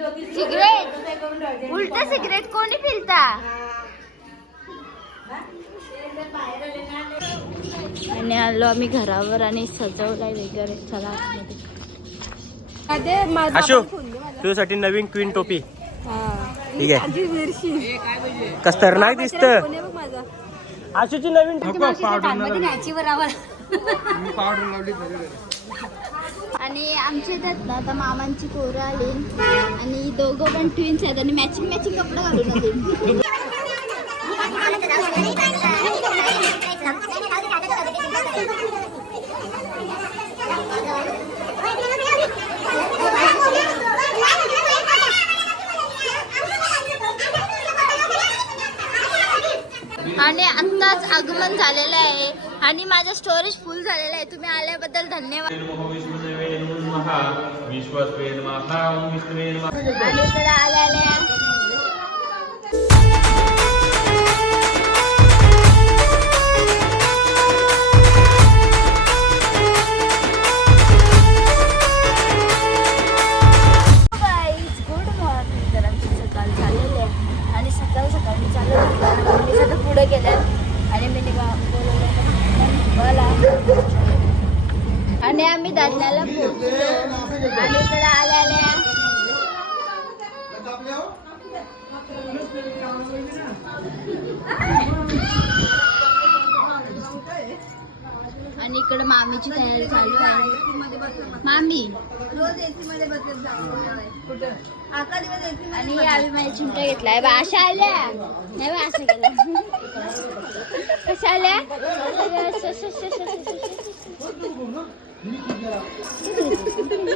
Cigarette? उलट cigarette कोणी पिलता? आणि आलो आम्ही घरावर आणि सजवलाय वगैरे. चला. आशू तुझ्यासाठी नवीन क्वीन टोपी. ठीक आहे. खतरनाक दिसत. आशूची नवीन आणि आमच्या इथं ना आता मामांची पोरं आली. आणि दोघं पण ट्विन्स आहेत आणि मॅचिंग मॅचिंग कपडे घालून आली. आणि आत्ताच आगमन झालेलं आहे. आणि माझं स्टोरेज फुल झालेलं आहे. तुम्ही आल्याबद्दल धन्यवाद. महा ओम महा नमः आणि सकाळ आणि सकाळ सकाळी पुढे आणि मी निघा बोला आणि आम्ही दादल्याला पोहोचलो. आणि इकडे आल्या आणि इकडे मामीची तयारी चालू आहे. मामी. रोज एसी मध्ये बसत जाऊ एसी आणि आम्ही माझ्या चिमट्या घेतलाय. बा अशा आल्या. नाही बा असं केलं. कशा आल्या? अशा, अशा, अशा.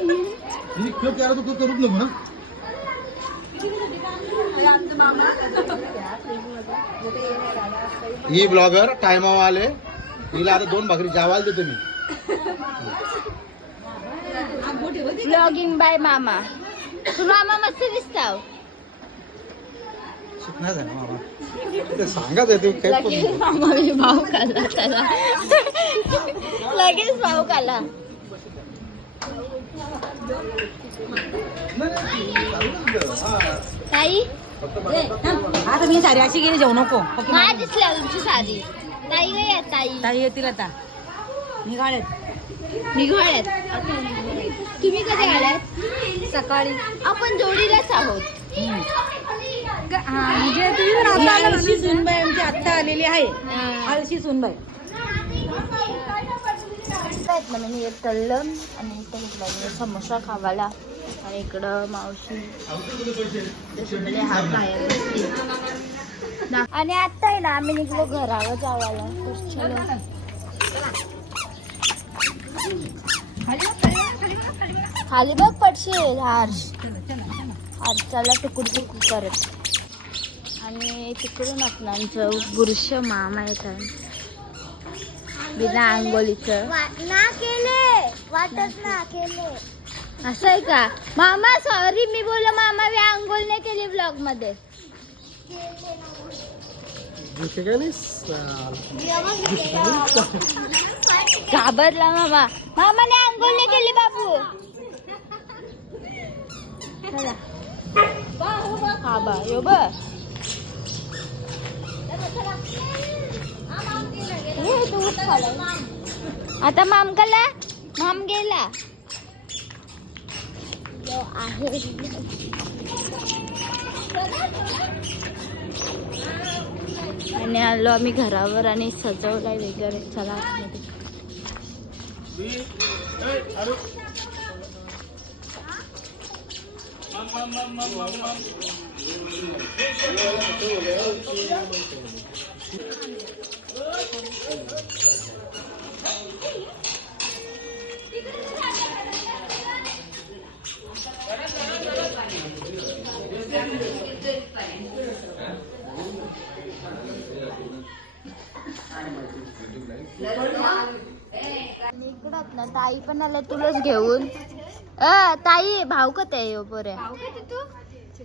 ही ब्लॉगर टायमावर आले हिला आता दोन भाकरी जेवायला देतो मी. ब्लॉगिंग बाय मामा तू मामा मस्त दिसताव. शिकणार आहे ना मामा? ते आहे तू लगेच भाऊ खाल्ला त्याला. लगेच भाऊ खाल्ला. ताई? आता मी साडी अशी गेली जाऊ नको. मला दिसल्या तुमची साडी ताई गई आहे ताई. ताई येतील आता. निघालेत. निघाळ्यात तुम्ही कधी आल्यात सकाळी. आपण जोडीलाच आहोत. म्हणजे तुम्ही पण आता आला आळशी सुनबाई आमची आत्ता आलेली आहे. सुनबाई. तळलं आणि इथं घेतला मी समोसा खावाला आणि इकडं मावशी हात बाहेर. आणि आता आहे ना आम्ही निघलो घरावर चलो खाली बघ पडशील हार्श हार्शाला तुकुड तुकू करत. आणि तिकडून आपणांचं बुरश मामा येत आहे बिना आंघोळीचं. ना केले. वाटत ना केले. असं आहे का? मामा सॉरी मी बोल मामा मी आंघोळ नाही केली ब्लॉगमध्ये. घाबरला मामा. मामाने आंघोळ नाही केली बाबू. चला. हा बा यो ब आता माम कला? माम गेला. आहे. आणि आलो आम्ही घरावर आणि सजवलाय वगैरे. चला इकडं ना ताई पण आलं तुलाच घेऊन. अ ताई भाव कत आहे पोऱ्या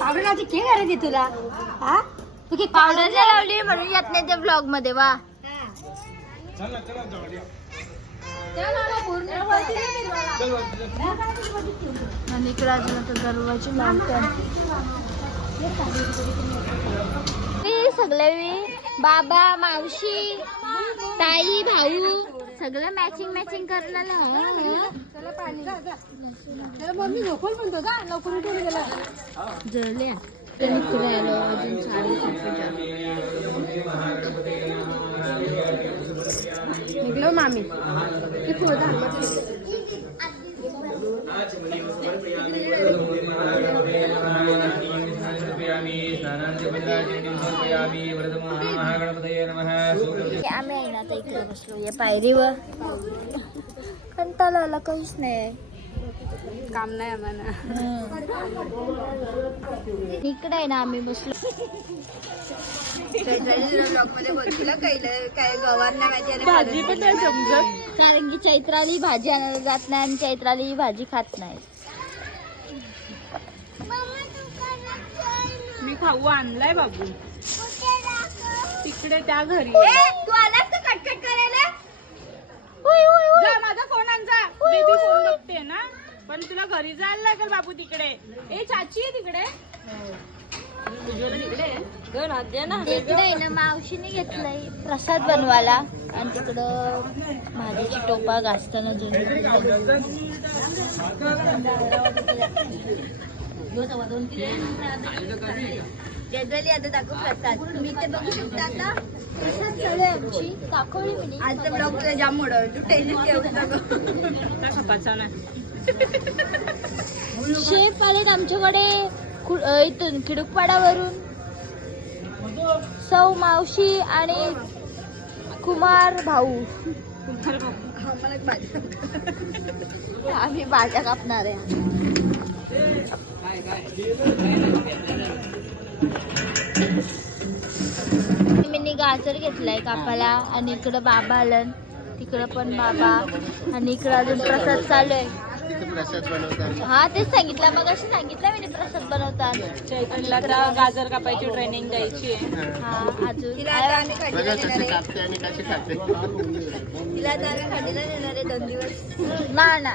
पावडर लावची के करायची तुला. हा? तू की पावडर लावली म्हणून येत नाही त्या ब्लॉगमध्ये वा. आणि इकडे अजून आता दरवाजे लावतात मी सगळे मी बाबा मावशी ताई भाऊ सगळं मॅचिंग मॅचिंग करणार म्हणतो. का लवकर जळल्या आलो अजून पूजा. निघलो मामी. समर्पयामि आता इकडे बसलो. या पायरीवर कंटाळा आला काहीच नाही. काम नाही आम्हाला. इकडे आहे ना आम्ही बसलो. भाजी पण नाही समजत. कारण की चैत्राली भाजी आणायला जात नाही आणि चैत्राली ही भाजी खात नाही. मी खाऊ आणलाय बाबू. तिकडे त्या घरी. तू आलास का कटकट करायला जा माझा फोन आण जा. बेबी फोन बघते ना. पण तुला घरी जायला लागेल बाबू तिकडे. ए चाची आहे तिकडे. इकडे ना. मावशीने घेतलंय प्रसाद बनवायला. आणि तिकडं भाजीची टोपा घासताना जगली आता दाखव प्रसाद मी ते बघू शकता आता. प्रसाद चालू आहे आमची दाखवली मी आज तर ब्लॉग तुला जाम मोडव तू टेन्शन घेऊ खपाचा ना शेफ आलेत आमच्याकडे इथून खिडकपाडावरून. सौ मावशी आणि कुमार भाऊ. आम्ही भाज्या कापणार आहे. मी गाजर घेतलाय कापाला आणि इकडं बाबा आलं तिकडं पण बाबा. आणि इकडं अजून प्रसाद चालू आहे. हा तेच सांगितलं. मग अशी सांगितलं मी प्रसाद बनवतात. तर गाजर कापायची ट्रेनिंग द्यायची आहे. हा. अजून ना ना.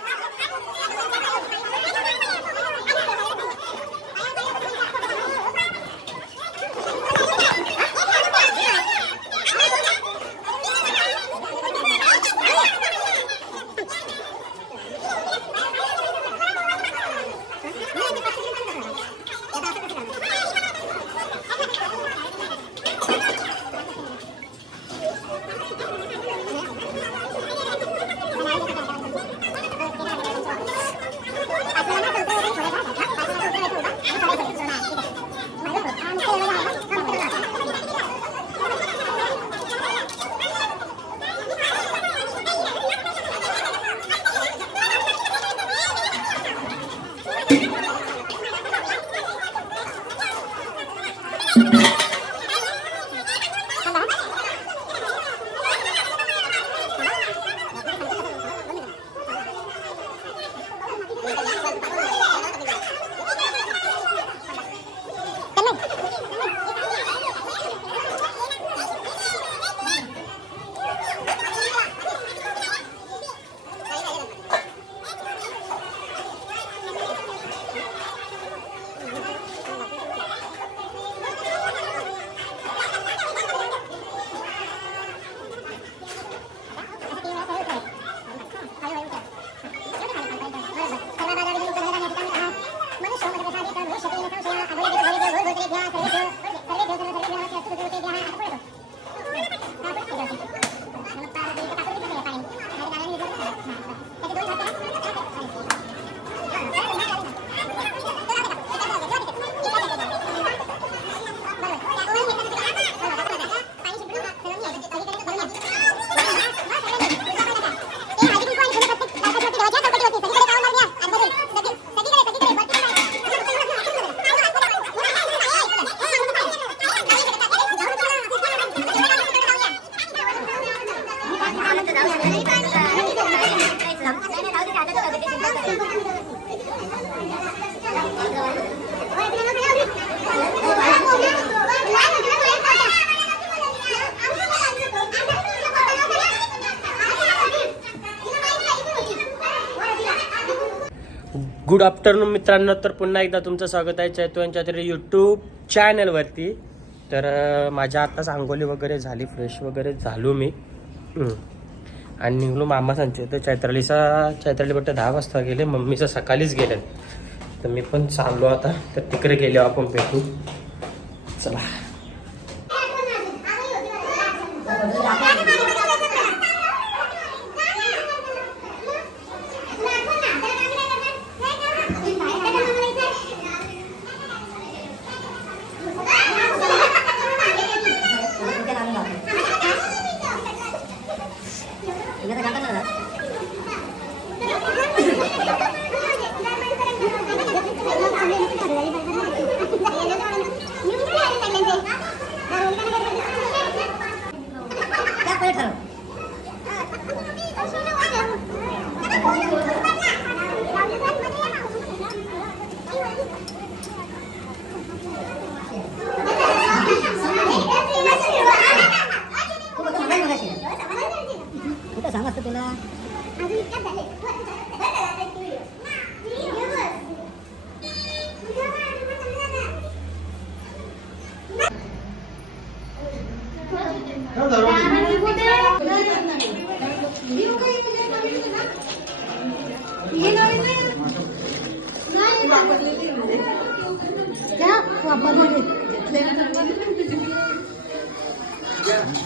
गुड आफ्टरनून मित्रांनो. तर पुन्हा एकदा तुमचं स्वागत आहे चैतवनच्या तरी यूट्यूब चॅनलवरती तर माझ्या आत्ताच आंघोळी वगैरे झाली फ्रेश वगैरे झालो मी. आणि निघलो मामा सांगते तर चैत्रालीचा चैत्राली बट्ट दहा वाजता गेले मम्मीचं सकाळीच गेले. तर मी पण चाललो आता. तर तिकडे गेलो आपण भेटू चला. better.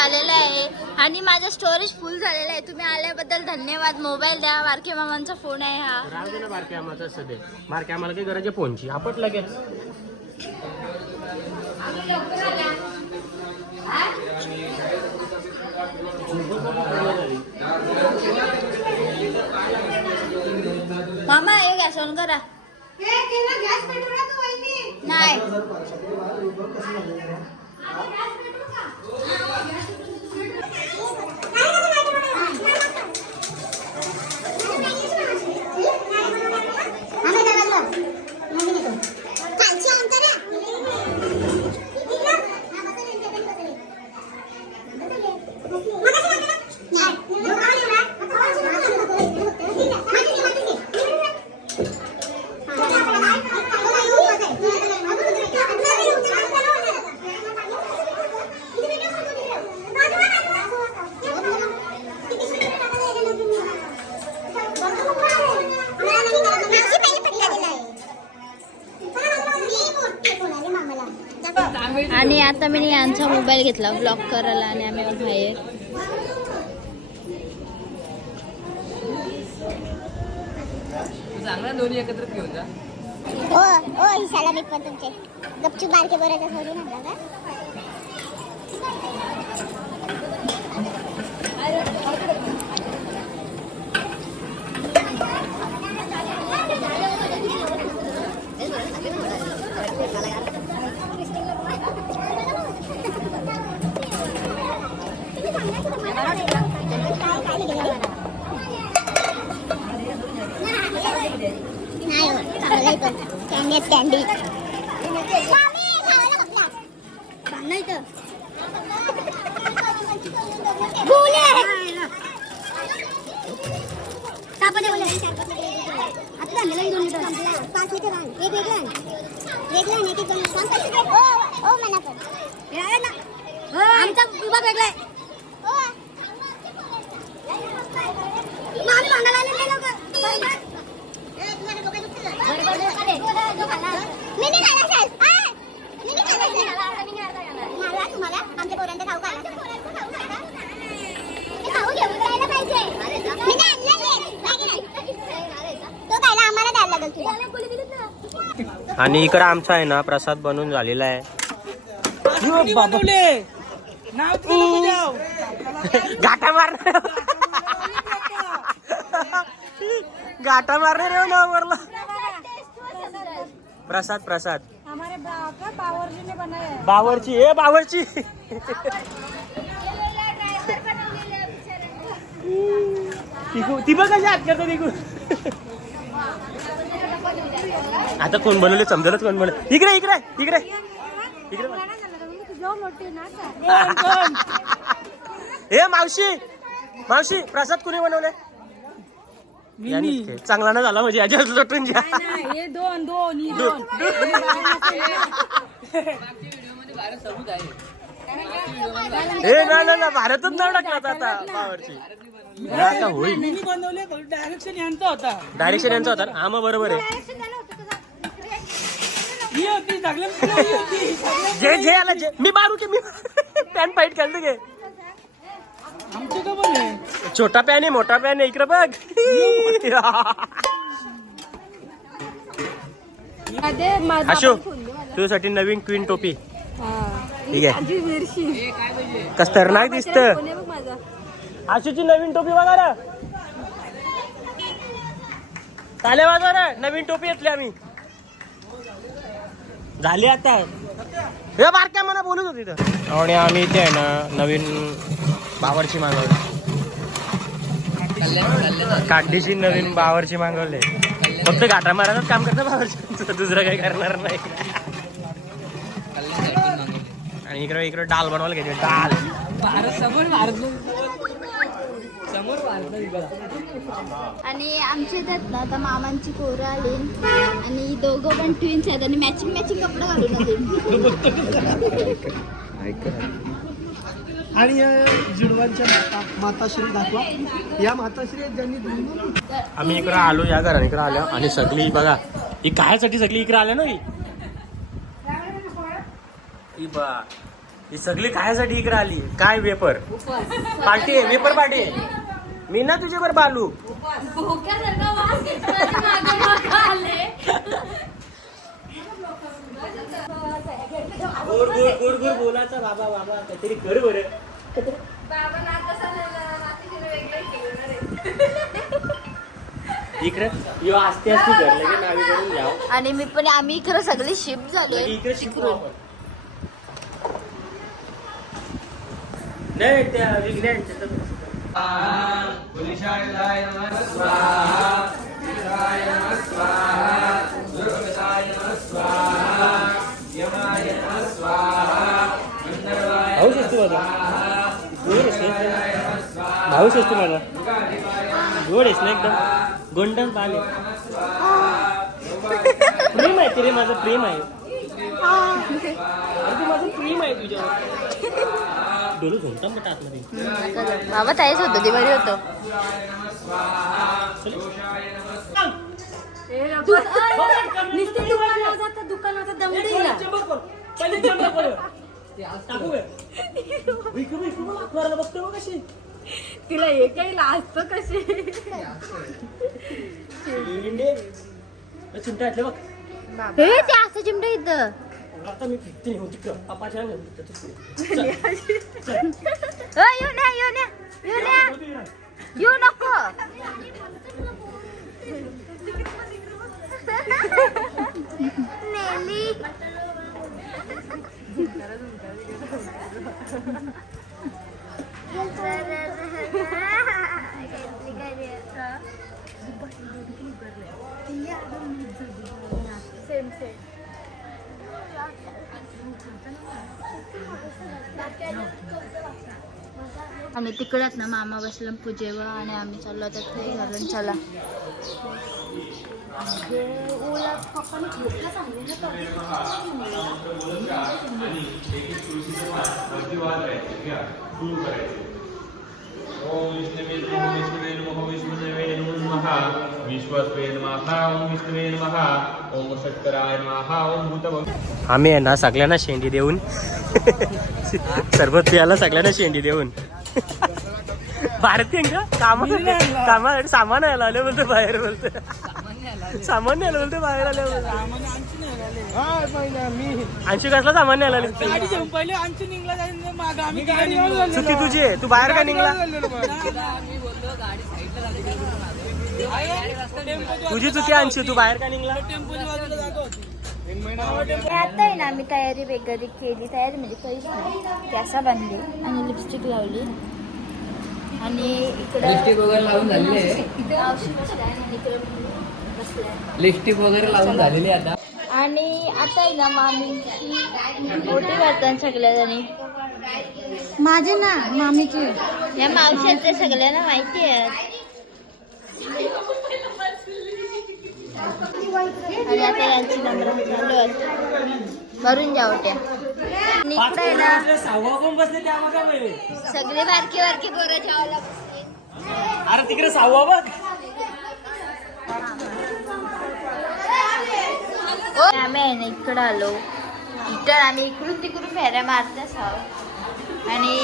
झालेलं आहे. आणि माझं स्टोरेज फुल झालेलं आहे. तुम्ही आल्याबद्दल धन्यवाद. मोबाईल द्या. वारके मामांचा फोन आहे हा. राहू दे ना बारक्या आम्हाला सध्या. बारक्या आम्हाला काही गरज आहे फोनची. आपट लगेच. मामा हे घ्या सोन करा. नाही. मोबाईल घेतला ब्लॉक करायला आणि आम्ही बाहेर ओ ओ हिशाला मी पण तुमचे. गपचूप बारके बोरायचा सोडून आणला का नाही हो चांगलं पण कॅन्डी आहेत, कॅन्डी नाही तर गोले सापडे गोले आता आणलेलं आहे दोन लिटर पाच लिटर आण एक वेगळं आण वेगळं आण एक एक जण सांग कसं काय? ओ ओ मला पण आमचा विभाग वेगळा आहे मग आम्ही भांडायला आले नाही लोकं. मिनी खायला चल. आय. मिनी खायला चल. मला तुम्हाला आमच्या पोरांचा खाऊ खायला. ते खाऊ घेऊन जायला पाहिजे. मी नाही आणलेले. नाही नाही. तो खायला आम्हाला द्यायला लागेल तुला आणि इकडं आमचा आहे ना प्रसाद बनवून झालेला आहे. गाठा मारणार गाठा मारणार आहे ना वरला प्रसाद प्रसाद. हमारे बावर्ची ने बनाया है. बावरची ए बावरची. तिकू ती बघ कशी हात करतो तिकू आता कोण बनवले? समजलच कोण बनवले? इकडे इकडे इकडे. इकडे ए मावशी मावशी प्रसाद कुणी बनवले. चांगला ना झाला म्हणजे याच्या लटून जा. हे दोन दोन ही ना ना ना भारतच नाही टाकला आता बावरची हे आता होईल. डायरेक्शन यांचा होता. डायरेक्शन यांचा होता ना? हा मग बरोबर आहे. ही होती सगळ्यांकडे ही होती जे जे आला जे. मी मारू की मी? पॅन फाईट खेळतो घे. आमचे का पण आहे छोटा पॅन आहे मोठा पॅन आहे. इकडे बघ. अशो तुझ्यासाठी नवीन क्वीन टोपी. ठीक आहे. खतरनाक दिसत. आशूची नवीन टोपी बघा ना. चाले वाजा ना नवीन टोपी घेतली आम्ही. झाली आता. हे बारक्या मला बोलत होती तर. आणि आम्ही इथे आहे ना नवीन बावरची मागवली. काड्डीची नवीन बावरची मागवले. फक्त गाठा मारायचं काम करतं बावरची. दुसरं काही करणार नाही. आणि इकडे इकडे डाल बनवायला घेते डाल. भारत समोर भारत आणि आमच्या इथं ना आता मामांची पोरं आली आणि दोघं पण ट्विन्स आहेत आणि मॅचिंग मॅचिंग कपडे घालून आले आणि जुडवांच्या माता माताश्री दाखवा. या माताश्री आहेत ज्यांनी दोन आम्ही इकडे आलो या घराने इकडे आलो आणि सगळी बघा ही कायसाठी सगळी इकडे आल्या ना ही? ही बा ही सगळी कायसाठी इकडे आली? काय वेपर? पार्टी आहे वेपर पार्टी आहे. मी ना तुझ्यावर बालू. गोड गोड गोड गोड बोलायचा बाबा बाबा काहीतरी कर बरं. इकडे यो आस्ते आस्ते घर लगे नावी करून घ्याव आणि मी पण आम्ही इकडे सगळे शिफ्ट झालोय लगे इकडे शिकू आपण. नाही त्या भाऊ असतो माझा गोड आहेस ना माझा एकदम गोंडन पाले प्रेम आहे ते रे माझं प्रेम आहे माझं प्रेम आहे तुझ्यावर डोलू मग आतमध्ये बाबा ताईच होतं ते बरी होतं तिला हे काही लाजतं कशी. चिमटा बघ. हे ते असं चिमट इथं. आता मी फिरते नाही होती पापाच्या अ, येऊ नये येऊ नये येऊ नये येऊ नको नेली सेम सेम आणि तिकडेच ना मामा बसलं पूजेवर आणि आम्ही चाललो तर ते घरून चला. आम्ही आहे ना सगळ्यांना शेंडी देऊन सरबत पियाला सगळ्यांना शेंडी देऊन. भारतीय का? कामा कामा सामान यायला आलं बोलतो बाहेर बोलतो सामान न्यायला बोलते बाहेर आले. आणशी कसला सामान न्यायला आली? पहिले आमची निघला जाईल माग आम्ही चुकी तुझी आहे. तू बाहेर का निघला? तुझी चुकी आणशी तू बाहेर का निघला? आता आहे ना आम्ही तयारी वगैरे केली तयारी म्हणजे काहीच नाही केसा बांधली आणि लिपस्टिक लावली. आणि इकडं लिपस्टिक वगैरे लावून झालेली आहे. मावशी बसल्या आणि इकडे बसल्या. लिपस्टिक वगैरे लावून झालेली आहे आता. आणि आता आहे ना मामीची मोठी करतात सगळ्या जणी माझे ना मामीची. या मावशांच्या सगळ्यांना माहिती आहे. आणि आता यांची नंबर भरून जा होत्या आणि इकडे आहे ना. सहावा कोण बसले त्या सगळे बारके बारके पोरं जेवायला. अरे तिकडे सहावा बघ. हो. आम्ही इकडं आलो. इकडं आम्ही इकडून तिकडून फेऱ्या मारतेच आहोत आणि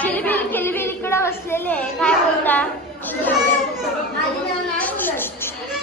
खिलबिल खिलबिल इकडं बसलेले काय बोलता?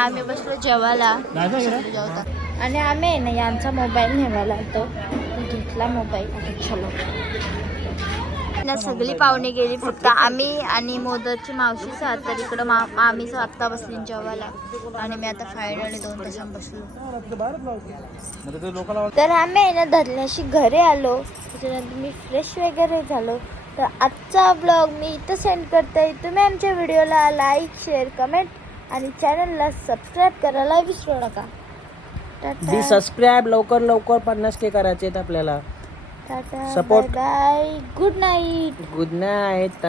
आम्ही बसलो जेवायला. जेवता आणि आम्ही आहे ना यांचा मोबाईल नेवायला होतो घेतला मोबाईल आता चलो. ना सगळी पाहुणे गेली फक्त आम्ही आणि मोदरची मावशीच आहात तर इकडं मा मामीचं आत्ता बसली जेवायला. आणि मी आता फायनली दोन तासां बसलो. तर आम्ही आहे ना धरल्याशी घरी आलो. त्याच्यानंतर मी फ्रेश वगैरे झालो. तर आजचा ब्लॉग मी इथं सेंड करते. तुम्ही आमच्या व्हिडिओला लाईक शेअर कमेंट आणि चॅनलला सबस्क्राईब करायला विसरू नका. टाटा. सबस्क्राईब लवकर लवकर पन्नास के करायचे आहेत आपल्याला. Tata. Support. Bye good night good night